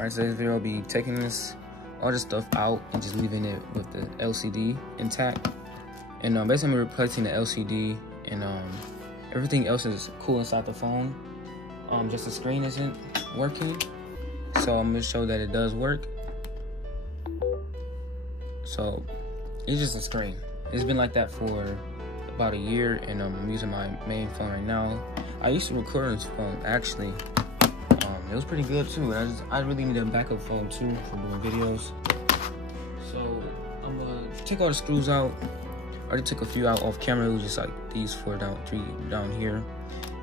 Alright, so this video will be taking all this stuff out and just leaving it with the LCD intact. And basically I'm replacing the LCD, and everything else is cool inside the phone. Just the screen isn't working. So I'm gonna show that it does work. So it's just a screen. It's been like that for about a year, and I'm using my main phone right now. I used to record on this phone actually. It was pretty good too. I really need a backup phone too for doing videos. So I'm gonna take all the screws out. I already took a few out off camera. It was just like these three down here.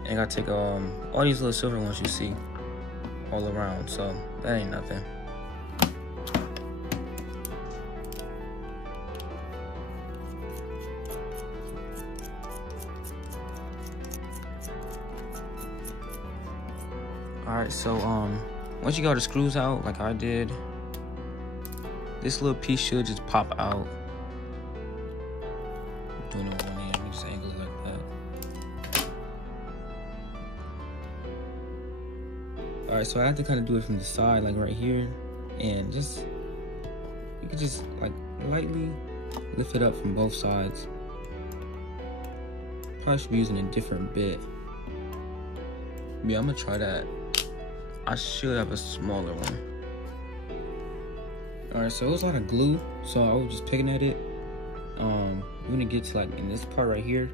And I gotta take all these little silver ones you see all around. So that ain't nothing. Alright, so once you got the screws out, like I did, this little piece should just pop out. Doing it with one hand, let me just angle it like that. Alright, so I have to kind of do it from the side, like right here, and just, you can just like lightly lift it up from both sides. Probably should be using a different bit. Yeah, I'm gonna try that. I should have a smaller one. Alright, so it was a lot of glue, so I was just picking at it. We're gonna get to like in this part right here,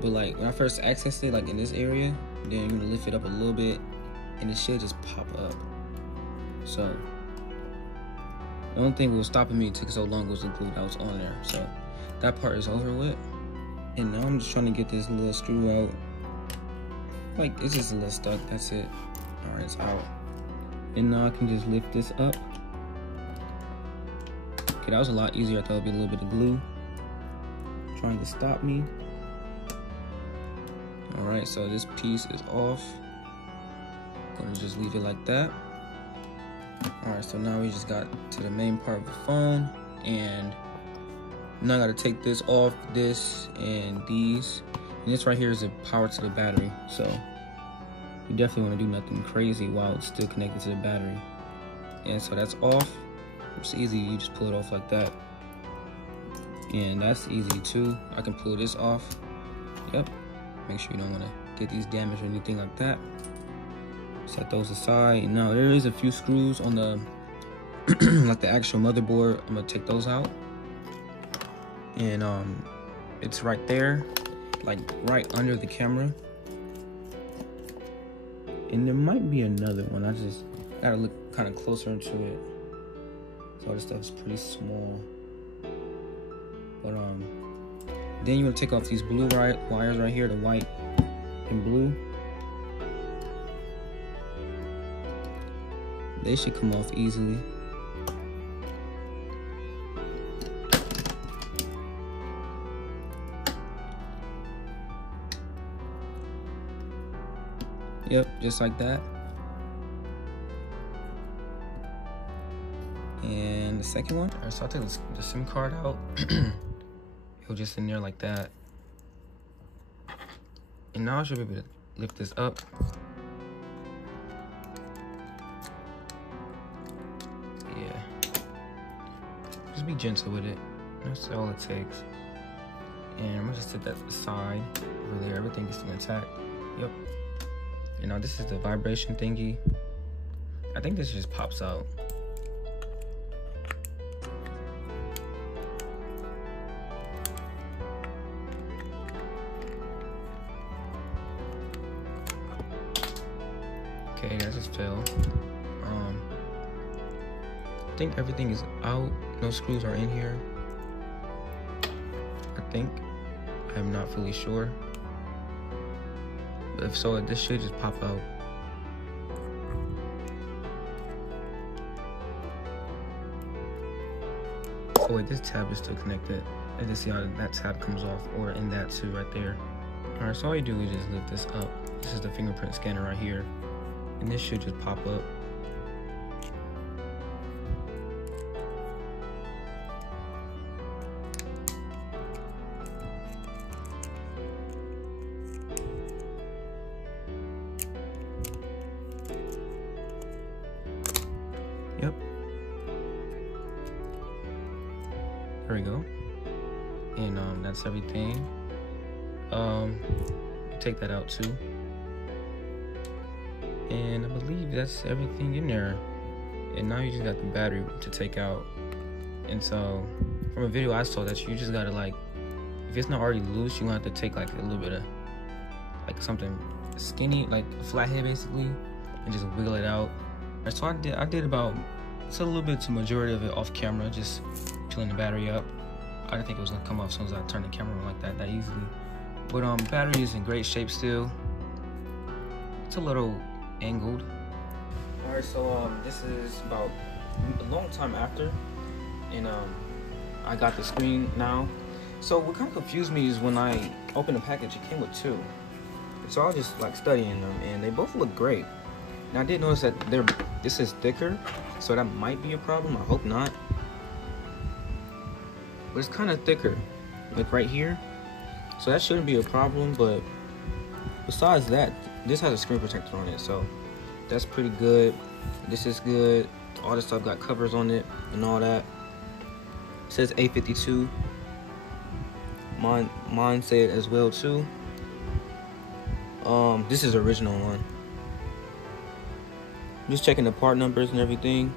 but like when I first accessed it, like in this area, then you're gonna lift it up a little bit, and it should just pop up. So the only thing that was stopping me, it took so long, was the glue that was on there. So that part is over with, and now I'm just trying to get this little screw out. Like it's just a little stuck. That's it. Alright, it's out. And now I can just lift this up. Okay, that was a lot easier. I thought it would be a little bit of glue trying to stop me. Alright, so this piece is off. Gonna just leave it like that. Alright, so now we just got to the main part of the phone, and now I gotta take this off, this and these. And this right here is the power to the battery. So you definitely want to do nothing crazy while it's still connected to the battery. And so that's off. It's easy, you just pull it off like that. And that's easy too. I can pull this off. Yep. Make sure you don't want to get these damaged or anything like that. Set those aside. And now there is a few screws on the like the actual motherboard. I'm gonna take those out. And it's right there, like right under the camera. And there might be another one. I just gotta look kind of closer into it. So all this stuff is pretty small. But then you're gonna take off these blue wires right here, the white and blue. They should come off easily. Yep, just like that. And the second one. Alright, so I'll take the SIM card out. It'll just in there like that. And now I should be able to lift this up. Yeah. Just be gentle with it. That's all it takes. And I'm gonna just set that aside over there. Everything is still intact. Yep. And now this is the vibration thingy. I think this just pops out. Okay, that just fell. I think everything is out. No screws are in here. I think. I'm not fully sure. If so, this should just pop out. Oh wait, this tab is still connected. I just see how that tab comes off, or in that too, right there. Alright, so all you do is just lift this up. This is the fingerprint scanner right here. And this should just pop up. Yep. There we go. And that's everything. Take that out too. And I believe that's everything in there. And now you just got the battery to take out. And so from a video I saw that you just gotta, like, if it's not already loose, you're gonna have to take like a little bit of like something skinny, like a flathead basically, and just wiggle it out. And so I did about, it's a little bit to majority of it off camera, just peeling the battery up. I didn't think it was gonna come off as soon as I turned the camera on like that easily. But battery is in great shape still. It's a little angled. Alright, so this is about a long time after, and I got the screen now. So what kind of confused me is when I opened the package, it came with two. So I was just like studying them, and they both look great. Now I did notice that this is thicker, so that might be a problem. I hope not. But it's kind of thicker, like right here. So that shouldn't be a problem, but besides that, this has a screen protector on it, so that's pretty good. This is good. All this stuff got covers on it and all that. It says A52. Mine said as well too. This is the original one. Just checking the part numbers and everything.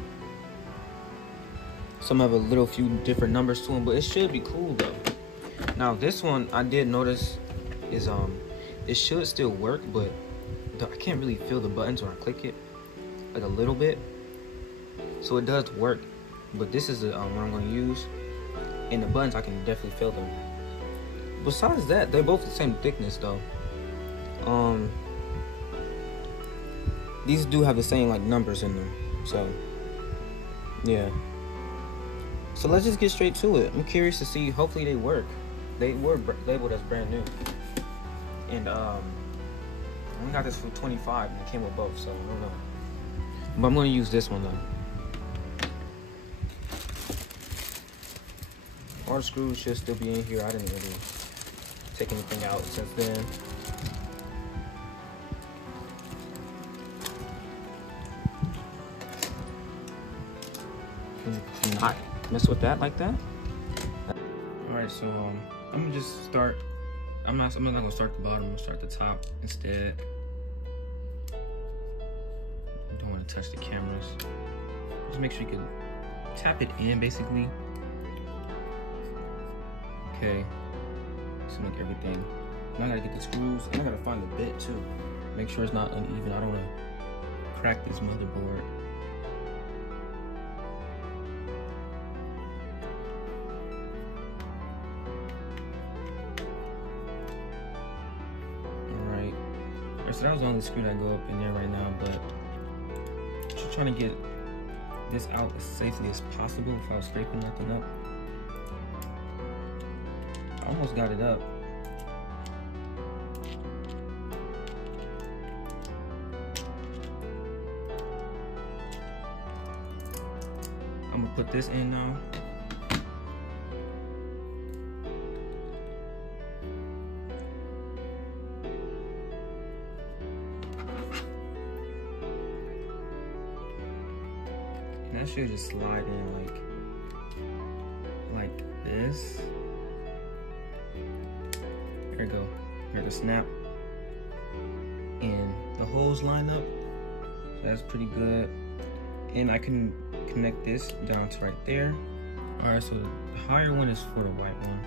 Some have a little few different numbers to them, but it should be cool though. Now this one I did notice is it should still work, but I can't really feel the buttons when I click it, like a little bit. So it does work, but this is the one I'm going to use, and the buttons I can definitely feel them. Besides that, they're both the same thickness though. These do have the same like numbers in them, so yeah. So let's just get straight to it. I'm curious to see. Hopefully they work. They were labeled as brand new, and I only got this for $25, and it came with both, so I don't know. But I'm gonna use this one though. All the screws should still be in here. I didn't really take anything out since then. Not mess with that like that. All right, so I'm gonna just start. I'm not gonna start the bottom. I'm gonna start the top instead. I don't want to touch the cameras. Just make sure you can tap it in, basically. Okay. So like everything. Now I gotta get the screws, and I gotta find the bit too. Make sure it's not uneven. I don't want to crack this motherboard. So that was the only screw that go up in there right now, but just trying to get this out as safely as possible without scraping nothing up. I almost got it up. I'm gonna put this in now. That should just slide in like this. There we go. Here's the snap. And the holes line up. So that's pretty good. And I can connect this down to right there. Alright, so the higher one is for the white one.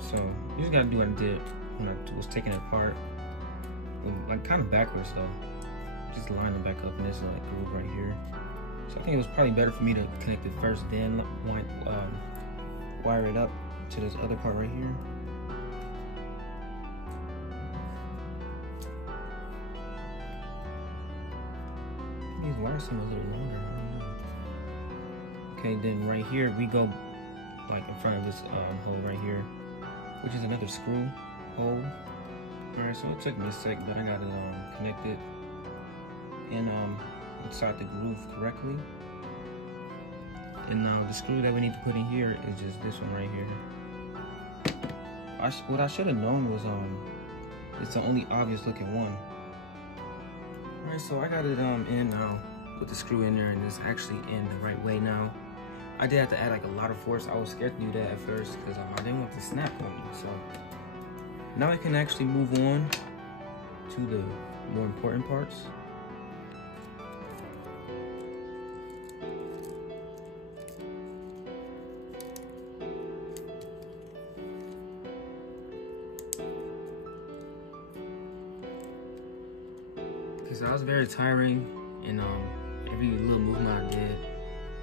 So you just gotta do what I did when I was taking it apart. Like kind of backwards though. Just line it back up in this like groove right here. So I think it was probably better for me to connect it first, then wire it up to this other part right here. These wires seem a little longer, I don't know. Okay, then right here we go like in front of this hole right here, which is another screw hole. Alright, so it took me a sec, but I got it connected and inside the groove correctly. And now the screw that we need to put in here is just this one right here. What I should have known was it's the only obvious looking one. Alright, so I got it in now. put the screw in there, and it's actually in the right way now. I did have to add like a lot of force. I was scared to do that at first because I didn't want to snap on me. So now I can actually move on to the more important parts. Because that was very tiring, and every little movement I did,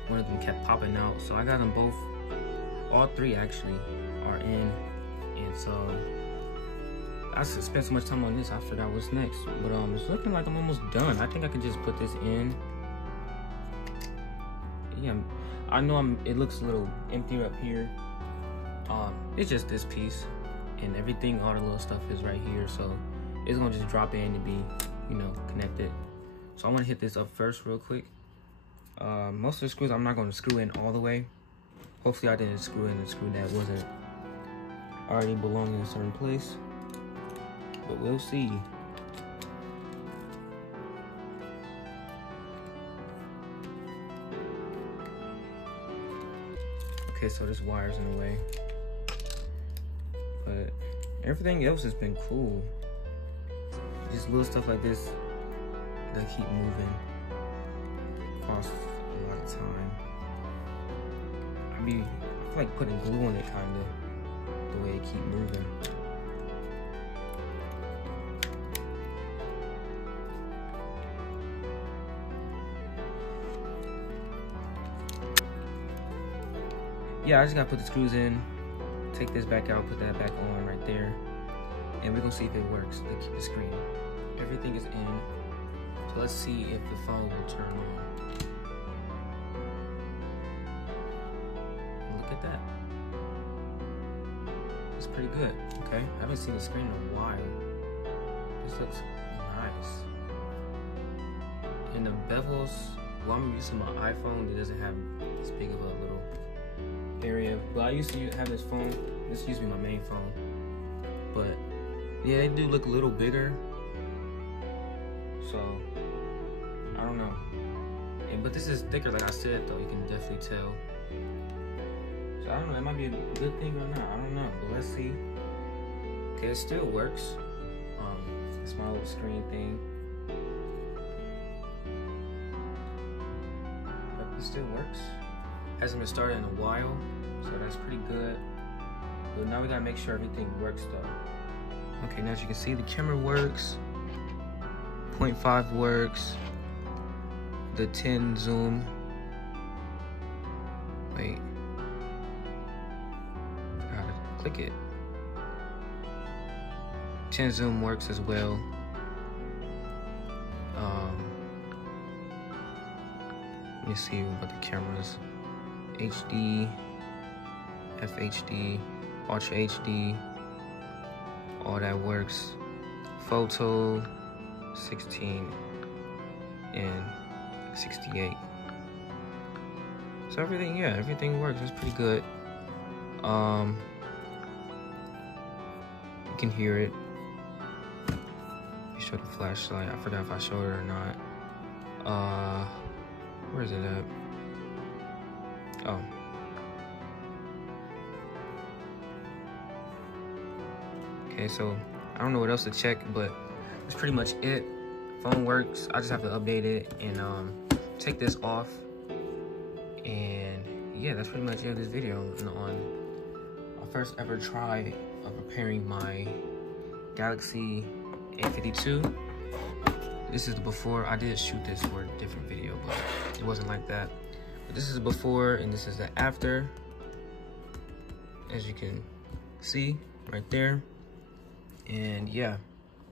one of them kept popping out. So I got them both, all three actually are in, and so I spent so much time on this I forgot what's next. But it's looking like I'm almost done. I think I could just put this in. Yeah, I know it looks a little empty up here. It's just this piece, and everything, all the little stuff is right here, so it's gonna just drop in to be, you know, connected. So I want to hit this up first real quick. Most of the screws I'm not going to screw in all the way. Hopefully I didn't screw in a screw that wasn't already belonging in a certain place, but we'll see. Okay, so this wire's in the way, but everything else has been cool. Just little stuff like this that keep moving costs a lot of time. I feel like putting glue on it, kind of, the way it keep moving. Yeah, I just gotta put the screws in, take this back out, put that back on right there, and we're gonna see if it works. The screen, everything is in. So let's see if the phone will turn on. Look at that. It's pretty good. Okay, I haven't seen the screen in a while. This looks nice. And the bezels, well, I'm using my iPhone. It doesn't have this big of a little area, but I used to have this phone. This used to be my main phone, but yeah, they do look a little bigger. So I don't know. But this is thicker, like I said, though. You can definitely tell. So I don't know. That might be a good thing or not. I don't know. But let's see. Okay, it still works. It's my little screen thing. But it still works. Hasn't been started in a while, so that's pretty good. But now we gotta make sure everything works, though. Okay, now as you can see, the camera works. 0.5 works. The 10 zoom. Wait. Gotta click it. 10 zoom works as well. Let me see about the cameras. HD, FHD, Ultra HD, all that works. Photo, 16 and 68. So everything works. It's pretty good. You can hear it. You show the flashlight. I forgot if I showed it or not. Where is it at? Oh. Okay, so I don't know what else to check, but that's pretty much it. Phone works. I just have to update it and take this off. And yeah, that's pretty much it of this video on my first ever try of repairing my Galaxy A52. This is the before. I did shoot this for a different video, but it wasn't like that. But this is the before and this is the after, as you can see right there. And yeah.